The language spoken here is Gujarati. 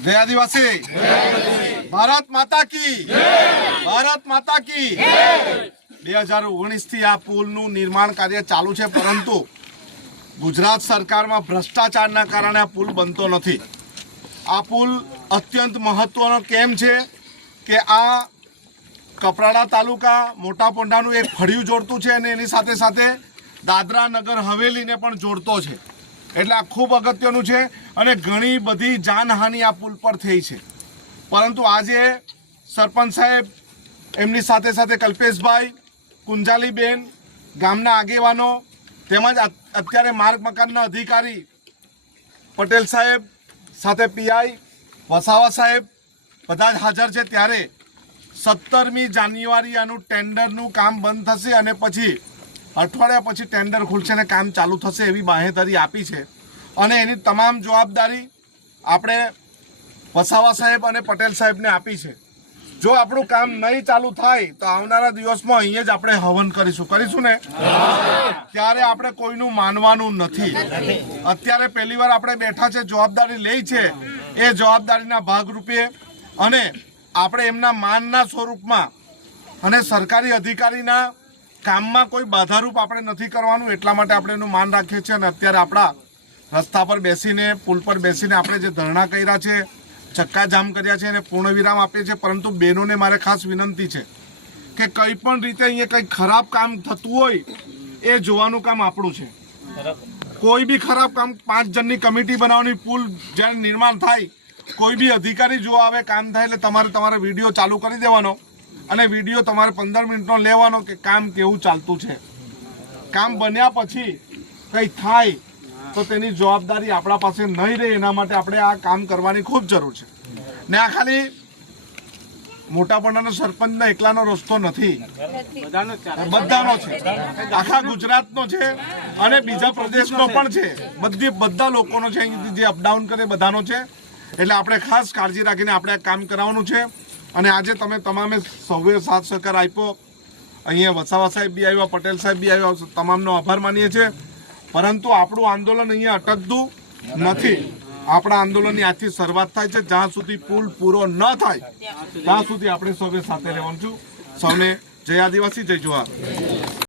જય આદિવાસી. ભારત માતા કી. ભારત માતા કી. બે હજાર ઓગણીસથી આ પુલનું નિર્માણ કાર્ય ચાલુ છે, પરંતુ ગુજરાત સરકારમાં ભ્રષ્ટાચારના કારણે આ પુલ બનતો નથી. આ પુલ અત્યંત મહત્વનો કેમ છે કે આ કપરાડા તાલુકા મોટા પોંઢાનું એક ફળિયું જોડતું છે અને એની સાથે સાથે દાદરા નગર હવેલીને પણ જોડતો છે. એટલે આ ખૂબ અગત્યનું છે. અને ઘણી બધી જાનહાનિ આ પુલ પર થઈ છે. પરંતુ આજે સરપંચ સાહેબ, એમની સાથે સાથે કલ્પેશભાઈ, કુંજાલીબેન, ગામના આગેવાનો, તેમજ અત્યારે માર્ગ મકાનના અધિકારી પટેલ સાહેબ, સાથે પીઆઈ વસાવા સાહેબ બધા જ હાજર છે. ત્યારે સત્તરમી જાન્યુઆરી આનું ટેન્ડરનું કામ બંધ થશે અને પછી અઠવાડિયા પછી ટેન્ડર ખુલશે અને કામ ચાલુ થશે એવી બાહેધરી આપી છે. અને એની તમામ જવાબદારી આપણે વસાવા સાહેબ અને પટેલ સાહેબને આપી છે. જો આપણું કામ નહીં ચાલુ થાય, તો આવનારા દિવસમાં અહીંયા જ આપણે હવન કરીશું. કરીશું ને? ત્યારે આપણે કોઈનું માનવાનું નથી. અત્યારે પહેલી વાર આપણે બેઠા છે, જવાબદારી લઈ છે. એ જવાબદારીના ભાગરૂપે અને આપણે એમના માનના સ્વરૂપમાં અને સરકારી અધિકારીના કામમાં કોઈ બાધારૂપ આપણે નથી કરવાનું, એટલા માટે આપણે એનું માન રાખીએ છીએ. અને અત્યારે આપણા રસ્તા પર બેસીને, પુલ પર બેસીને આપણે જે ધરણા કર્યા છે ચક્કાજામ કર્યા છે અને પૂર્ણવિરામ આપીએ છીએ, પરંતુ બહેનોને મારે ખાસ વિનંતી છે કે કંઈ પણ રીતે અહીંયા કંઈ ખરાબ કામ થતું હોય, એ જોવાનું કામ આપણું છે. કોઈ બી ખરાબ કામ, પાંચ જણની કમિટી બનાવવાની, પુલ જ્યારે નિર્માણ થાય, કોઈ બી અધિકારી જોવા આવે, કામ થાય એટલે તમારે તમારે વીડિયો ચાલુ કરી દેવાનો અને વીડિયો તમારે પંદર મિનિટનો લેવાનો કે કામ કેવું ચાલતું છે. કામ બન્યા પછી કંઈ થાય તો તેની જવાબદારી આપણા પાસે નહીં રહે એના માટે આપણે આ કામ કરવાની ખૂબ જરૂર છે. ને આ ખાલી મોટાપણાનો સરપંચના એકલાનો રસ્તો નથી. બધાનો છે. આખા ગુજરાતનો છે અને બીજા પ્રદેશનો પણ છે. બધી બધા લોકોનો છે અહીંથી જે અપડાઉન કરે બધાનો છે. એટલે આપણે ખાસ કાળજી રાખીને આપણે આ કામ કરાવવાનું છે. અને આજે તમે તમામે સૌએ સાથ સહકાર આપ્યો. અહીંયા વસાવા સાહેબ બી આવ્યા પટેલ સાહેબ બી આવ્યા તમામનો આભાર માનીએ છીએ. પરંતુ આપણું આંદોલન અહીંયા અટકતું નથી. આપણા આંદોલનની આજથી શરૂઆત થાય છે. જ્યાં સુધી પુલ પૂરો ન થાય, ત્યાં સુધી આપણે સૌએ સાથે રહેવાનું છું. સૌને જય આદિવાસી, જય જોહાર.